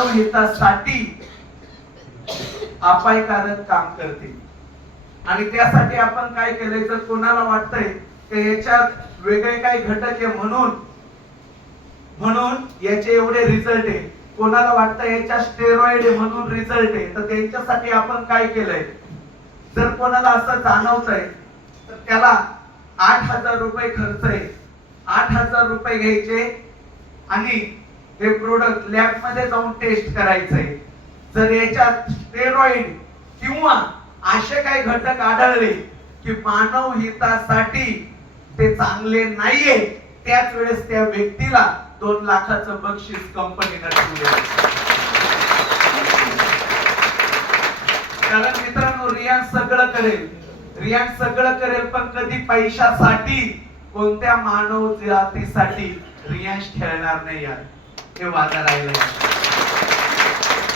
मानव हितासाठी अपायकारक काम करते। आणि त्यासाठी आपण काय केलंय, जर कोणाला वाटतंय की याच्यात वेगळे काही घटक आहे म्हणून याचे एवढे रिझल्ट आहे, कोणाला वाटतं याच्या स्टेरॉइड आहे म्हणून रिझल्ट आहे, तर त्यांच्यासाठी आपण काय केलंय, जर कोणाला असं जाणवतंय तर त्याला 8,000 रुपये खर्च आहे, 8,000 रुपये घ्यायचे आणि हे प्रोडक्ट लॅब मध्ये जाऊन टेस्ट करायचंय। जर याच्यात स्टेरॉइड किंवा असे काही घटक आढळले की मानव हितासाठी ते चांगले नाहीये, त्याच वेळेस त्या व्यक्तीला 2 लाखाचं बक्षीस कंपनीने ठेवले। कारण मित्रांनो, रियांश सगळं करेल पण कधी पैशासाठी, कोणत्या मानव जातीसाठी रियांश खेळणार नाही यार, हे वादा राहिलंय।